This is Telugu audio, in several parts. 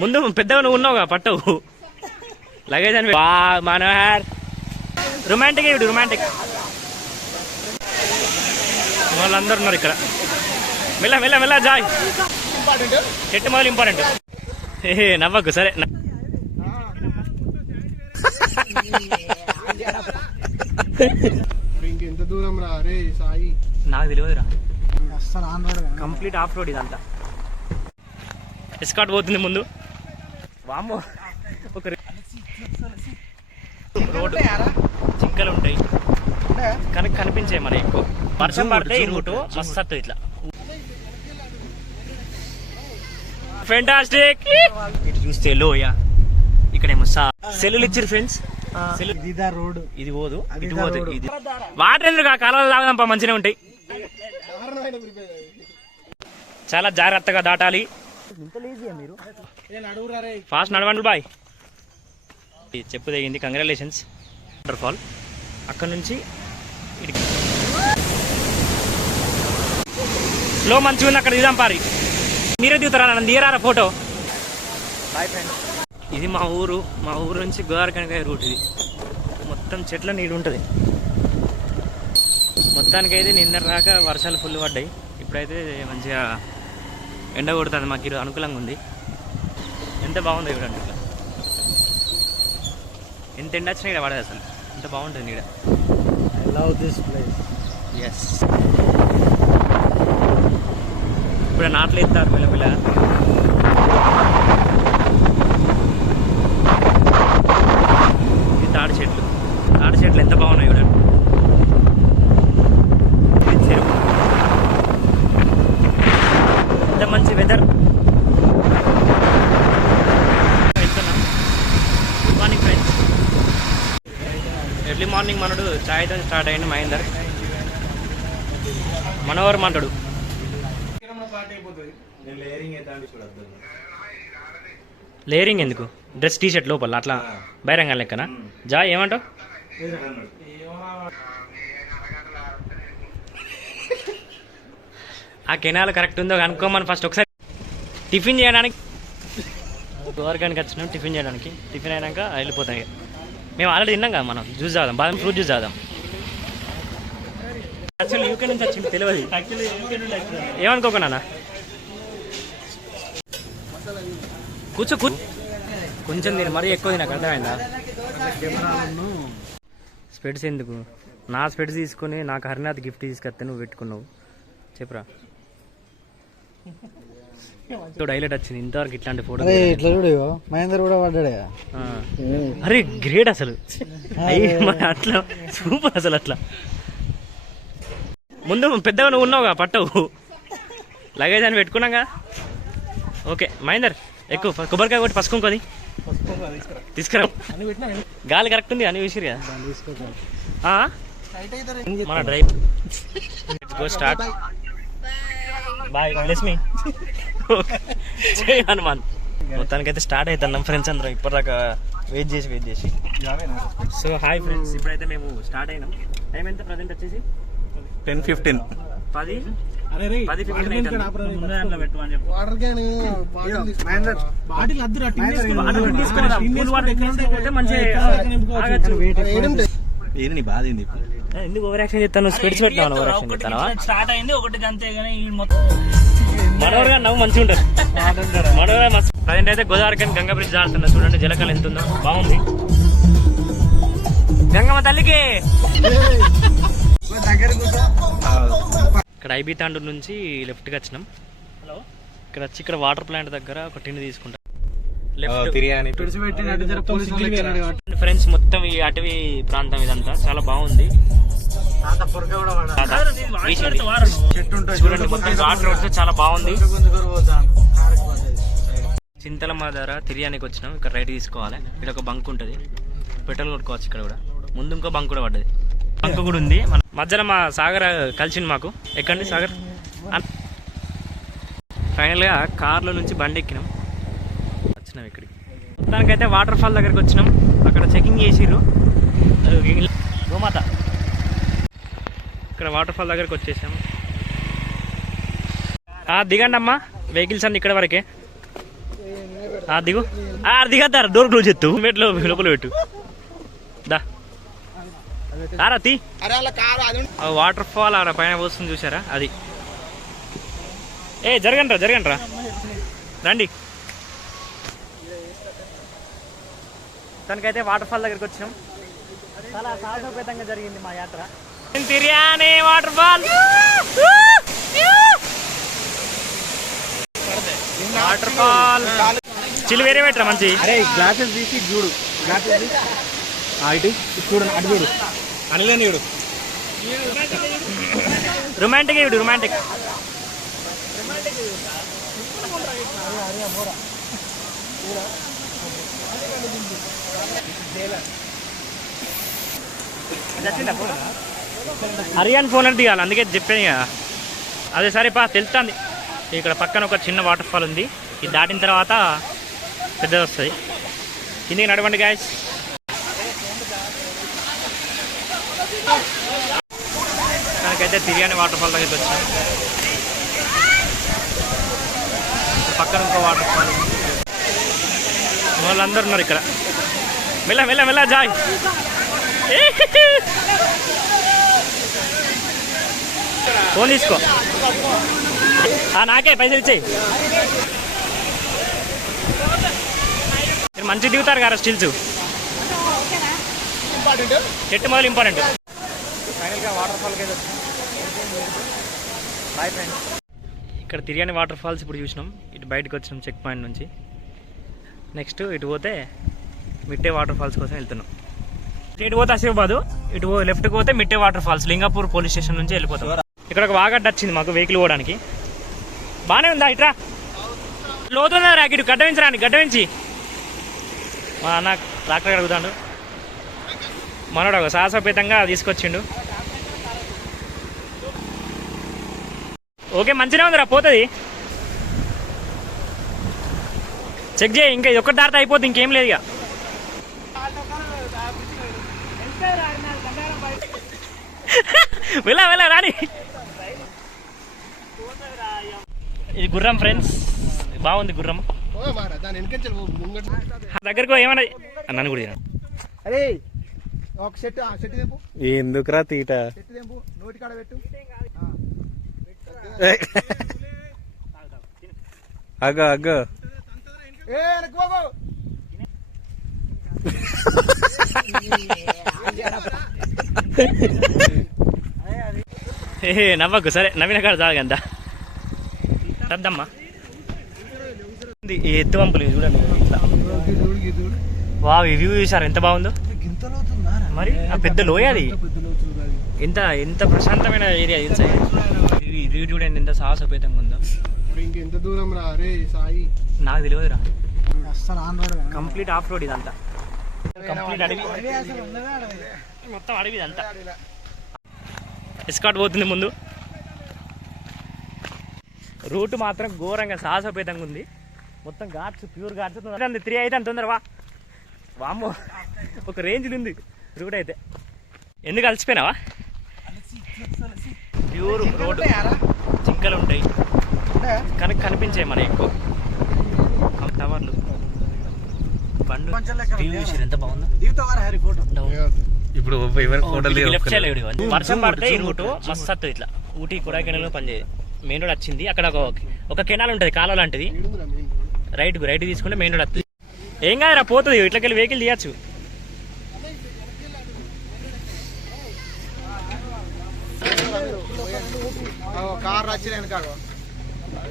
ముందు పెద్దగా నువ్వు ఉన్నావుగా పట్టవు లగేజ్ అని మనోహర్ రొమాంటిక్ ఇవి రొమాంటిక్ వాళ్ళందరూ ఉన్నారు ఇక్కడ. మెల్ల మెల్ల మెల్ల జాయ్ చెట్టు మొదలు ఇంపార్టెంట్. నవ్వకు సరే. ఇంకెంత దూరం రా రే సాయి? నాకు తెలియదురా, కంప్లీట్ ఆఫ్ రోడ్ ఇదంతా. ఎస్కాట్ పోతుంది ముందు. వామ్మో ఒక రోడ్ చిక్కలు ఉంటాయి కనుక కనిపించాయి మరి ఎక్కువ. వర్షం పడితే ఈ రూటు మస్తు ఇట్లా ఫెంటాస్టిక్. ఇటు చూస్తే లోయ, ఇక్కడేమో సెల్లులు ఇచ్చారు ఫ్రెండ్స్. రోడ్ ఇది పోదు ఇటు పోదు. ఇది వాటర్ ఎందుకు కాలాలు తాగదంపా మంచిగా ఉంటాయి. చాలా జాగ్రత్తగా దాటాలి. ఫాస్ట్ నడవండి బాయ్. చెప్పు తెగింది. కంగ్రాచులేషన్స్. వాటర్ ఫాల్ అక్కడ నుంచి స్లో మంచిగా ఉంది. అక్కడ దిగుదాం పారి. మీరే దిగుతారా? నన్ను దిగరారా ఫోటో? ఇది మా ఊరు. మా ఊరు నుంచి గోదావరికాయ రూట్. ఇది మొత్తం చెట్ల నీడు ఉంటుంది. మొత్తానికైతే నిన్న రాక వర్షాలు ఫుల్ పడ్డాయి. ఇప్పుడైతే మంచిగా ఎండ కొడుతుంది. మాకు ఇది అనుకూలంగా ఉంది. ఎంత బాగుంది చూడండి. ఇట్లా ఎంత ఎండ వచ్చినా ఇక్కడ పడదు అసలు. ఎంత బాగుంటుంది నీడ. I love this place. Yes. ఇప్పుడు నాట్లు ఎత్తారు పిల్ల. ఇది తాడి చెట్లు. తాడి చెట్లు ఎంత బాగున్నాయి చూడండి. చెరువు. ఎంత మంచి వెదర్. వెళ్తున్నాం. Good morning friends. Early morning మనడు ఛాయ్తో స్టార్ట్ అయ్యింది. మహేందర్ మనోహర్ అంటాడు. లేయరింగ్ ఎందుకు? డ్రెస్ టీ షర్ట్ లోపల అట్లా బహిరంగ లెక్కన. జా ఏమంటావు? ఆ కెనాల్ కరెక్ట్ ఉందో కనుక్కోమని ఫస్ట్ ఒకసారి. టిఫిన్ చేయడానికి గోవర్గానికి వచ్చినాం. టిఫిన్ చేయడానికి. టిఫిన్ అయినాక వెళ్ళిపోతాం. మేము ఆల్రెడీ తిన్నాం కదా మనం. జ్యూస్ తాగుదాం. బాదం ఫ్రూట్ జ్యూస్ తాగుదాం. యాక్చువల్లీ యూకే నుంచి వచ్చింది తెలియదు. ఏమనుకోకున్నా కూర్చో కొంచెం తిన. మరీ ఎక్కువ నాకు అర్థమైందా? స్పెడ్స్ ఎందుకు? నా స్పెడ్స్ తీసుకుని నాకు హరినాథ్ గిఫ్ట్ తీసుకొస్తే నువ్వు పెట్టుకున్నావు. చెప్పురా. హైలైట్ వచ్చింది ఇంతవరకు ఇట్లాంటి ఫోటో. మహేందర్ కూడా పడ్డాడే. అరే గ్రేట్ అసలు. అట్లా సూపర్ అసలు. అట్లా ముందు పెద్దగా నువ్వు ఉన్నావుగా పట్టవు లగేజ్ అని పెట్టుకున్నాగా. ఓకే మహేందర్ ఎక్కువ కొబ్బరికాయ కొట్టి పసుకుంకోది తీసుకురా. గాలి కరెక్ట్ ఉంది అని విసిరిగా మన drive. Go start. Bye bless me. జై హనుమాన్. మొత్తానికైతే స్టార్ట్ అవుతున్నాం ఫ్రెండ్స్ అందరం. ఇప్పటిదాకా వెయిట్ చేసి. So hi friends. ఇప్పుడైతే మేము స్టార్ట్ అయినాం. టైం ఎంత ప్రజెంట్ వచ్చేసి 10:15. 10:15 ఏది నీ బాధ ఏంది? ఎందుకు ఓవర్ యాక్షన్ చేస్తాను? స్పెడ్స్ పెట్టాను. ఓవర్ యాక్షన్ చేస్తాను. స్టార్ట్ అయింది ఒకటి అంతే కానీ మొత్తం మనోహర్ గారు నవ్వు మంచిగా ఉంటారు. మనోహర్ గారు మస్తు. ప్రజెంట్ అయితే గోదావరికని గంగా బ్రిడ్జ్ ఆడుతున్నా. చూడండి జలకాలు ఎంత ఉందో. బాగుంది. గంగమ్మ తల్లికి. ఇక్కడ ఐబీ తాండూరు నుంచి లెఫ్ట్కి వచ్చినాం. ఇక్కడ వచ్చి ఇక్కడ వాటర్ ప్లాంట్ దగ్గర ఒక టిన్ తీసుకుంటాం. ఫ్రెండ్స్ మొత్తం ఈ అటవీ ప్రాంతం ఇదంతా చాలా బాగుంది. చూడండి మొత్తం ఘాట్ రోడ్స్ చాలా బాగుంది. చింతల మాదార తిరియానికి వచ్చినాం. ఇక్కడ రైట్ తీసుకోవాలి. ఇక్కడ ఒక బంక్ ఉంటుంది. పెట్రోల్ కొట్టుకోవచ్చు. ఇక్కడ కూడా ముందు ఇంకో బంక్ కూడా పడ్డది. బంక్ కూడా ఉంది. మన మధ్యలో మా సాగర్ కలిసింది మాకు. ఎక్కండి సాగర్. ఫైనల్గా కార్లో నుంచి బండి ఎక్కినాం. వచ్చినాం ఇక్కడికి. మొత్తానికైతే వాటర్ ఫాల్ దగ్గరికి వచ్చినాం. అక్కడ చెకింగ్ చేసిర్రు గోమాత. ఇక్కడ వాటర్ ఫాల్ దగ్గరికి వచ్చేసాం. దిగండి అమ్మా. వెహికల్స్ అన్ని ఇక్కడ వరకే. దిగు దిగద్దారా డోర్ క్లోజ్ చేస్తూ మెట్లో లోపల పెట్టు దా తీ వాటర్ ఫాల్ ఆడ పైన పోస్తుంది చూసారా అది. జరగండి రా రండి. తనకైతే వాటర్ ఫాల్ దగ్గరికి వచ్చినాం. చాలా సాహసోపేతంగా జరిగింది మా యాత్ర. తిరియానే వాటర్ ఫాల్ వాటర్ ఫాల్ చిల్లు వేరే పెట్టరా మంచి. అరే గ్లాసెస్ తీసి చూడు, గ్లాసెస్ తీసి ఇటు చూడు, అటు చూడు, అనలేని చూడు. రొమాంటిక్ ఇడు రొమాంటిక్. హరియాన్ ఫోన్ అంటే దిగాలి, అందుకే చెప్పాను కదా. అదే సరే తెలుస్తుంది. ఇక్కడ పక్కన ఒక చిన్న వాటర్ ఫాల్ ఉంది, ఇది దాటిన తర్వాత పెద్దది వస్తుంది. కిందికి నడవండి గాయస్. నాకైతే తిరిగానే వాటర్ ఫాల్ దగ్గరికి వచ్చాను. పక్కన ఇంకో వాటర్ ఫాల్ ఉంది. వాళ్ళందరూ ఉన్నారు ఇక్కడ. మెల్ల జాయ్. ఫోన్ తీసుకో. నాకే పైసలు ఇచ్చేయి. మీరు మంచిగా దిగుతారు కదా స్టిల్స్. చెట్టు మొదలు ఇంపార్టెంట్. ఫైనల్గా వాటర్ ఫాల్కి అయితే బాయ్ ఫ్రెండ్స్. ఇక్కడ తిరిగాని వాటర్ ఫాల్స్ ఇప్పుడు చూసినాం. ఇటు బయటకు వచ్చినాం చెక్ పాయింట్ నుంచి. నెక్స్ట్ ఇటు పోతే మిట్టే వాటర్ ఫాల్స్ కోసం వెళ్తున్నాం. ఇటు పోతే ఆసిఫాబాద్, ఇటు లెఫ్ట్కి పోతే Mitte water falls Lingapur police station నుంచి వెళ్ళిపోతాం. ఇక్కడ ఒక వాగడ్డ వచ్చింది మాకు వెహికల్ పోవడానికి. బాగానే ఉందా ఇట్రా? లోతుందా రా? ఇటు గడ్డవించరాని గడ్డవించి మా అన్న ట్రాక్టర్ అడుగుతాడు. మనోడు ఒక సాహసోపేతంగా తీసుకొచ్చిండు. ఓకే మంచిగా ఉందిరా, పోతుంది. చెక్ చేయి. ఇంకా ఇది ఒక్కటి దారితే అయిపోతుంది, ఇంకేం లేదు ఇక. వెళ్ళ రాని. ఇది గుర్రం ఫ్రెండ్స్, బాగుంది గుర్రం. దగ్గరకు ఏమన్నా నన్ను కూడా అరే ఒక సెట్ తెంపు. ఎందుకురా తీట? సెట్ తెంపు, నోటి కాడ పెట్టు. అగ్గ నవ్వకు. సరే నవ్విన కాడ చాలు కదా. రద్దమ్మా. ఈ ఎత్తు వంపులు చూడండి ఇట్లా. వా వ్యూ చూసారు ఎంత బాగుందో. మరి ఆ పెద్ద లోయ అది. ఎంత ప్రశాంతమైన ఏరియా ఇది చూడండి, ఎంత సాహసోపేతంగా ఉందో. ఇంకెంత దూరం రా రే సాయి? నాకు తెలియదురా. అస్సలు on road, complete of road ఇదంతా. కంప్లీట్ అడవి, మొత్తం అడవి ఇదంతా. ఎస్కాట్ పోతుంది ముందు. రూట్ మాత్రం ఘోరంగా సాహసోపేతంగా ఉంది. మొత్తం ఘాట్స్, ప్యూర్ ఘాట్స్. 3 అయితే అంత తొందర వామ్మో, ఒక రేంజ్లు ఉంది రూట్ అయితే. ఎందుకు అలసిపోయినావా? ప్యూర్ రోడ్, జింకలు ఉంటాయి కనిపించాయి మన ఎక్కువ. టవర్లు, బండు ఎంత బాగుందో. ఇప్పుడు లెఫ్ట్ సైడ్ వర్షం పడితే ఈ రూట్ మస్తు వస్తుంది. ఇట్లా ఊటీ కొడైకెనాల్ పనిచేయదు. మెయిన్ రోడ్ వచ్చింది. అక్కడ ఒక కెనాల్ ఉంటుంది, కాలువ లాంటిది. రైట్ తీసుకుంటే మెయిన్ రోడ్ వస్తుంది. ఏం కాదురా, పోతుంది. ఇట్లకెళ్ళి వెహికల్ తీయచ్చు.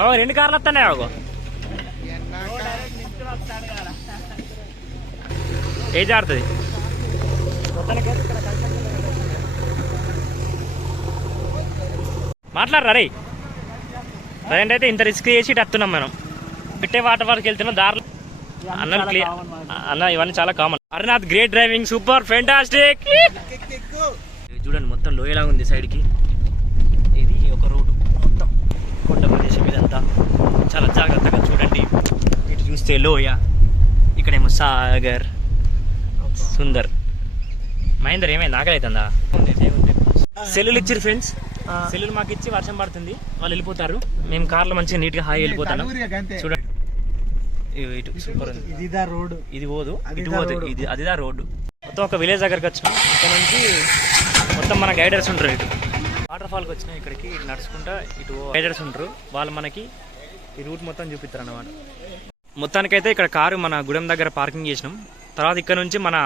అవో 2 కార్లు వస్తాయి. అవో ఏ జారుతుంది. మాట్లాడరా రే. ప్రజెంట్ అయితే ఇంత రిస్క్ చేసి ఇటు వస్తున్నాం మనం. పిట్టే వాటర్ వరకు వెళ్తున్నాం. దారిలో అన్నం క్లియర్ అన్న, ఇవన్నీ చాలా common. అరుణాథ్ great driving, super fantastic. చూడండి మొత్తం లోయలా ఉంది సైడ్కి. ఇది ఒక రోడ్డు మొత్తం కొండ ప్రదేశం ఇదంతా. చాలా జాగ్రత్తగా చూడండి. ఇటు చూస్తే లోయ, ఇక్కడేమో సాగర్, సుందర్. మహేందర్ ఏమైంది? ఆకలైతుందా? సెల్లులు ఇచ్చిరు ఫ్రెండ్స్. సెల్లులు మాకు ఇచ్చి వర్షం పడుతుంది, వాళ్ళు వెళ్ళిపోతారు. మేము కార్లో మంచిగా నీట్గా హాయి వెళ్ళిపోతాను. చూడండి ఇటు సూపర్ ఉంది. ఇదిదా రోడ్, ఇది పోదు, ఇటు అదిదా పోదు, రోడ్డు. ఇది అదిదా రోడ్డు. మొత్తం ఒక విలేజ్ దగ్గరికి వచ్చినాం. ఇక్కడ నుంచి మొత్తం మన గైడర్స్ ఉంటారు. ఇటు వాటర్ ఫాల్కి వచ్చినాం. ఇక్కడికి ఇటు నడుచుకుంటా ఇటు గైడర్స్ ఉంటారు. వాళ్ళు మనకి ఈ రూట్ మొత్తం చూపిస్తారు అన్నమాట. మొత్తానికైతే ఇక్కడ కారు మన గుడెం దగ్గర పార్కింగ్ చేసినాం. తర్వాత ఇక్కడ నుంచి మన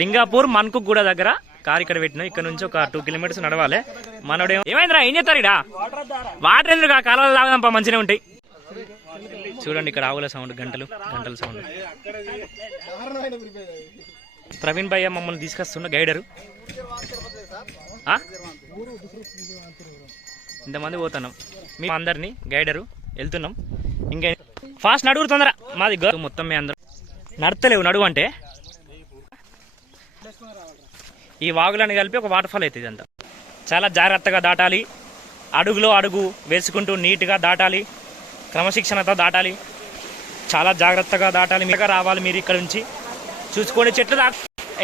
లింగాపూర్ మన్కుక్ గూడ దగ్గర కారు ఇక్కడ పెట్టినాం. ఇక్కడ నుంచి ఒక 2 కిలోమీటర్స్ నడవాలి. మనోడు ఏమైందిరా, ఏం చేస్తారు ఇక్కడ? వాటర్ ఎందుకు కాలువలు తాగదాంపా, మంచిగా ఉంటాయి. చూడండి ఇక్కడ ఆవుల సౌండ్, గంటల సౌండ్. ప్రవీణ్ భయ్య మమ్మల్ని తీసుకొస్తున్న గైడరు. ఇంతమంది పోతున్నాం, మేము అందరినీ గైడరు వెళ్తున్నాం. ఇంకా ఫాస్ట్ నడుగురు తొందర. మాది మొత్తం మీ అందరం నడతలేవు. నడువు అంటే ఈ వాగులని కలిపి ఒక వాటర్ ఫాల్ అవుతుంది. అంతా చాలా జాగ్రత్తగా దాటాలి. అడుగులో అడుగు వేసుకుంటూ నీట్గా దాటాలి. క్రమశిక్షణతో దాటాలి. చాలా జాగ్రత్తగా దాటాలి. మీగా రావాలి. మీరు ఇక్కడ నుంచి చూసుకోండి. చెట్లు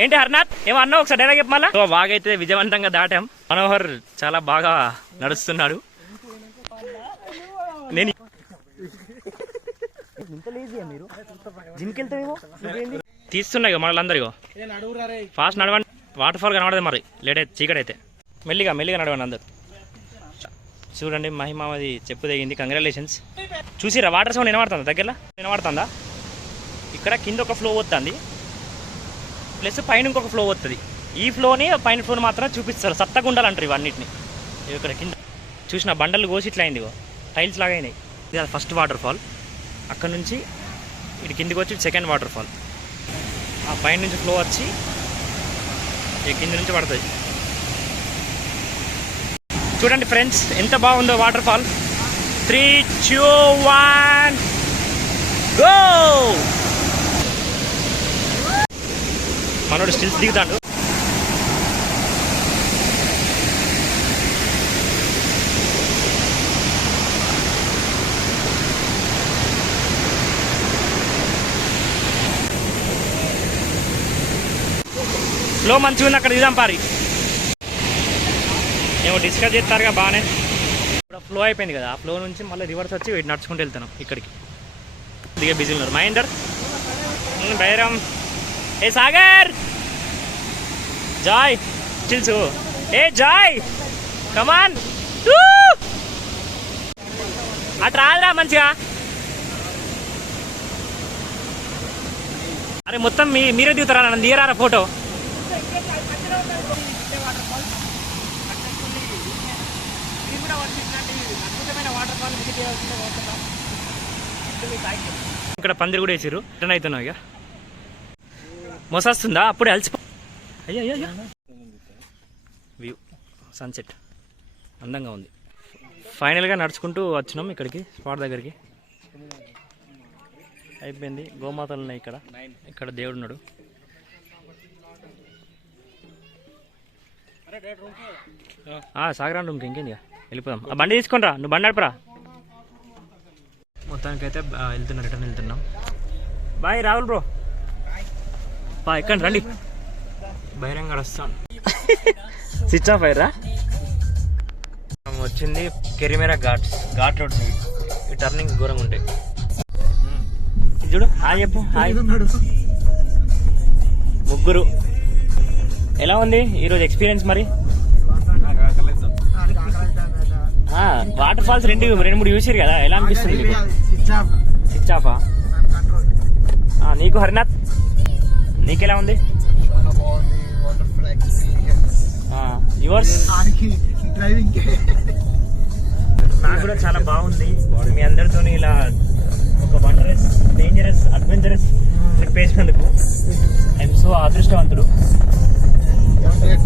ఏంటి హర్నాథ్ ఏమో అన్నా, ఒకసారి డైలాగ్ చెప్ప మళ్ళా. వాగైతే విజయవంతంగా దాటాం. మనోహర్ చాలా బాగా నడుస్తున్నాడు. నేను తీస్తున్నాయి మనలందరిగో ఫాస్ట్ నడవండి. వాటర్ ఫాల్ కనబడదు మరి, లేట్ అయితే చీకటి అయితే. మెల్లిగా నడవండి అందరు. చూడండి మహిమావది చెప్పు తెగింది. కంగ్రాచులేషన్స్. చూసిరా వాటర్ సౌండ్ వినబడుతుందా? దగ్గరలో వినబడుతుందా? ఇక్కడ కింద ఒక ఫ్లో వస్తుంది, ప్లస్ పైన ఇంకొక ఫ్లో వస్తుంది. ఈ ఫ్లోని పైన ఫ్లోని మాత్రం చూపిస్తారు. సత్తగా ఉండాలంటారు ఇవన్నిటిని. ఇక్కడ కింద చూసిన బండలు కోసి ఇట్లా అయింది, టైల్స్ లాగా అయినాయి. ఇది అది ఫస్ట్ వాటర్ ఫాల్. అక్కడ నుంచి ఇటు కిందికి వచ్చి సెకండ్ వాటర్ ఫాల్. ఆ పైన నుంచి ఫ్లో వచ్చి కింద నుంచి పడుతుంది. చూడండి ఫ్రెండ్స్ ఎంత బాగుందో వాటర్ ఫాల్. 3, 2, 1 గో. మనోడు స్టిల్స్ దిగుతాడు. ఫ్లో మంచిగా ఉంది. అక్కడ దిగుదాం పారి. ఏమో డిస్కస్ చేస్తారుగా బాగానే. ఇప్పుడు ఫ్లో అయిపోయింది కదా, ఆ ఫ్లో నుంచి మళ్ళీ రివర్స్ వచ్చి ఇటు నడుచుకుంటూ వెళ్తున్నాం. ఇక్కడికి దిగే బిజీ ఉన్నారు. మహేందర్, బైరామ్, ఏ సాగర్, జాయ్, చిల్సు, ఏ జాయ్ కమాన్. అటు రాదురా మంచిగా. అరే మొత్తం మీరే దిగుతారా? నన్ను దిగరారా ఫోటో. ఇక్కడ పందిరి కూడా వేసారు. రిటర్న్ అవుతున్నావు ఇక. మోసొస్తుందా? అప్పుడే అలసిపో. అయ్యో వ్యూ సన్సెట్ అందంగా ఉంది. ఫైనల్గా నడుచుకుంటూ వచ్చినాం ఇక్కడికి, స్పాట్ దగ్గరికి. అయిపోయింది. గోమాతలు ఉన్నాయి ఇక్కడ. ఇక్కడ దేవుడు ఉన్నాడు. సాగరాన్ రూమ్కి ఇంకేంది వెళ్ళిపోదాం. ఆ బండి తీసుకొని రా, నువ్వు బండి నడపరా. మొత్తానికైతే వెళ్తున్నా, రిటర్న్ వెళ్తున్నాం. Bye Rahul bro. ఎక్కండి రండి. బహిరంగ వస్తాను. స్విచ్ ఆఫ్ అయ్యారా? వచ్చింది కెరిమేరా ఘాట్ రోడ్. ఈ టర్నింగ్ ఘోరంగా ఉంటాయి. చూడు హాయ్ చెప్పు. హాయ్. ముగ్గురు. ఎలా ఉంది ఈరోజు ఎక్స్పీరియన్స్ మరి? వాటర్ ఫాల్స్ 2-3 చూసారు కదా, ఎలా అనిపిస్తుంది మీకు? స్విచ్ ఆఫా? నీకు హరినాథ్ నీకెలా ఉంది? యువర్స్? నాకు కూడా చాలా బాగుంది. మీ అందరితో ఇలా ఒక వండరస్, డేంజరస్, అడ్వెంచరస్ ట్రిప్ వేసినందుకు ఐఎమ్ సో అదృష్టవంతుడు.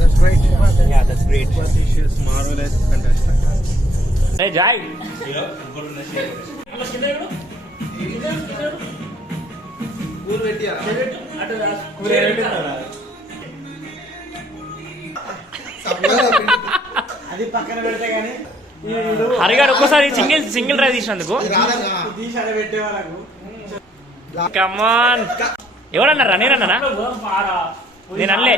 That's great. Yeah, that's great. She's marvelous, fantastic. Hey, Jai. అది పక్కన పెడితే గానీ హరిగాడు ఒక్కసారి సింగిల్ డ్రైవ్ తీసినందుకు. కమాన్. ఎవరన్నారా? నేనన్నానా? నేను అనలే.